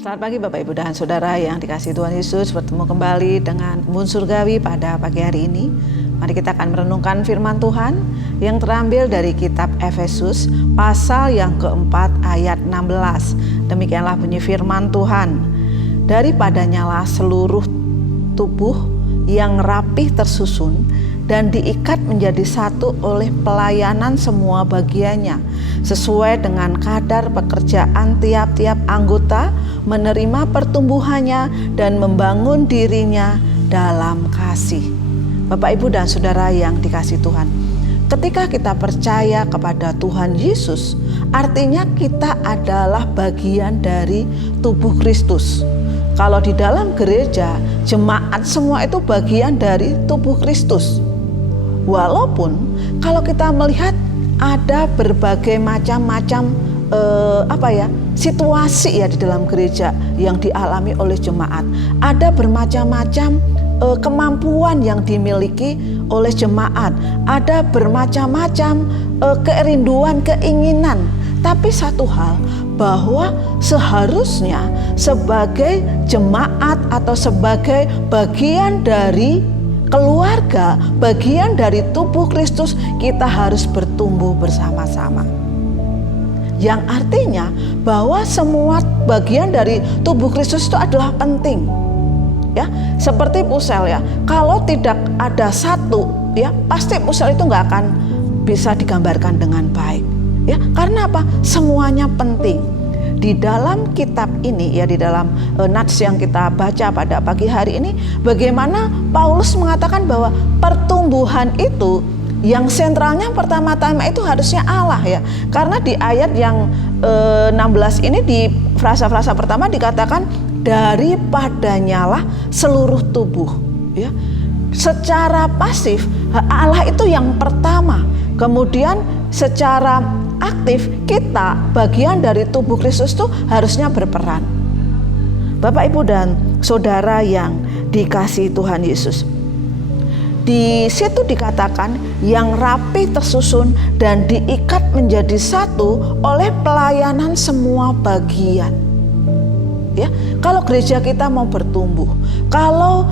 Selamat pagi Bapak Ibu dan Saudara yang dikasihi Tuhan Yesus. Bertemu kembali dengan Embun Surgawi pada pagi hari ini. Mari kita akan merenungkan firman Tuhan yang terambil dari kitab Efesus pasal yang keempat ayat 16. Demikianlah bunyi firman Tuhan. Daripadanyalah seluruh tubuh yang rapih tersusun dan diikat menjadi satu oleh pelayanan semua bagiannya, sesuai dengan kadar pekerjaan tiap-tiap anggota, menerima pertumbuhannya dan membangun dirinya dalam kasih. Bapak, Ibu, dan Saudara yang dikasihi Tuhan, ketika kita percaya kepada Tuhan Yesus, artinya kita adalah bagian dari tubuh Kristus. Kalau di dalam gereja, jemaat semua itu bagian dari tubuh Kristus. Walaupun kalau kita melihat ada berbagai macam-macam situasi ya di dalam gereja yang dialami oleh jemaat. Ada bermacam-macam kemampuan yang dimiliki oleh jemaat. Ada bermacam-macam kerinduan, keinginan. Tapi satu hal, bahwa seharusnya sebagai jemaat atau sebagai bagian dari keluarga, bagian dari tubuh Kristus, kita harus bertumbuh bersama-sama. Yang artinya bahwa semua bagian dari tubuh Kristus itu adalah penting. Ya, seperti pusel ya. Kalau tidak ada satu, ya pasti pusel itu nggak akan bisa digambarkan dengan baik. Ya, karena apa? Semuanya penting. Di dalam kitab ini ya, di dalam nats yang kita baca pada pagi hari ini, bagaimana Paulus mengatakan bahwa pertumbuhan itu yang sentralnya pertama-tama itu harusnya Allah ya. Karena di ayat yang 16 ini, di frasa-frasa pertama dikatakan daripadanyalah seluruh tubuh ya. Secara pasif Allah itu yang pertama. Kemudian secara aktif kita bagian dari tubuh Kristus itu harusnya berperan. Bapak, Ibu, dan Saudara yang dikasihi Tuhan Yesus, di situ dikatakan yang rapi tersusun dan diikat menjadi satu oleh pelayanan semua bagian. Ya, kalau gereja kita mau bertumbuh, kalau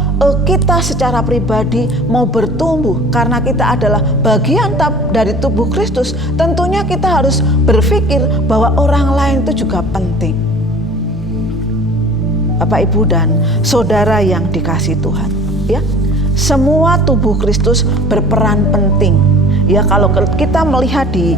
kita secara pribadi mau bertumbuh karena kita adalah bagian dari tubuh Kristus, tentunya kita harus berpikir bahwa orang lain itu juga penting. Bapak, Ibu, dan Saudara yang dikasihi Tuhan, ya, semua tubuh Kristus berperan penting. Ya, kalau kita melihat di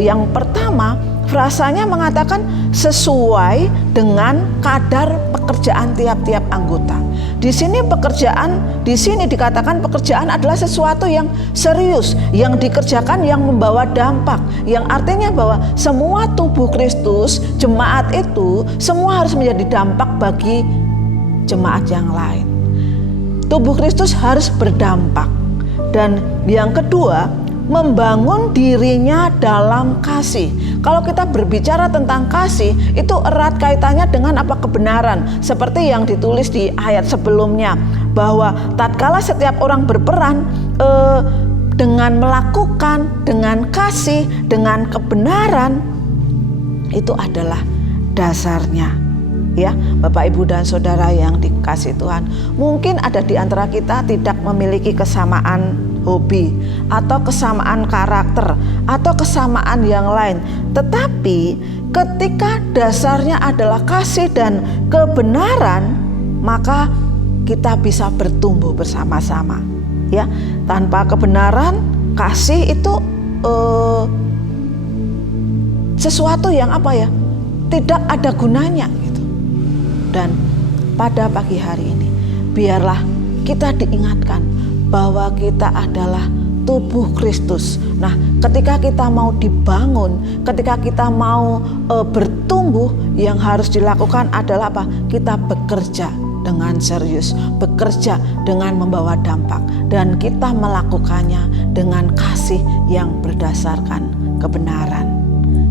yang pertama, frasanya mengatakan sesuai dengan kadar pekerjaan tiap-tiap anggota. Di sini dikatakan pekerjaan adalah sesuatu yang serius, yang dikerjakan, yang membawa dampak. Yang artinya bahwa semua tubuh Kristus, jemaat itu semua harus menjadi dampak bagi jemaat yang lain. Tubuh Kristus harus berdampak. Dan yang kedua, membangun dirinya dalam kasih. Kalau kita berbicara tentang kasih, itu erat kaitannya dengan kebenaran. Seperti yang ditulis di ayat sebelumnya, bahwa tatkala setiap orang berperan dengan melakukan, dengan kasih, dengan kebenaran, itu adalah dasarnya. Ya, Bapak, Ibu, dan Saudara yang dikasihi Tuhan, mungkin ada di antara kita tidak memiliki kesamaan hobi atau kesamaan karakter atau kesamaan yang lain, tetapi ketika dasarnya adalah kasih dan kebenaran, maka kita bisa bertumbuh bersama-sama. Ya, tanpa kebenaran, kasih itu sesuatu yang tidak ada gunanya gitu. Dan pada pagi hari ini, biarlah kita diingatkan bahwa kita adalah tubuh Kristus. Nah, ketika kita mau dibangun, ketika kita mau bertumbuh, yang harus dilakukan adalah kita bekerja dengan serius, bekerja dengan membawa dampak, dan kita melakukannya dengan kasih yang berdasarkan kebenaran.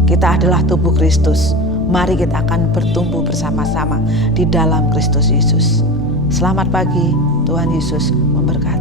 Kita adalah tubuh Kristus. Mari kita akan bertumbuh bersama-sama di dalam Kristus Yesus. Selamat pagi, Tuhan Yesus memberkati.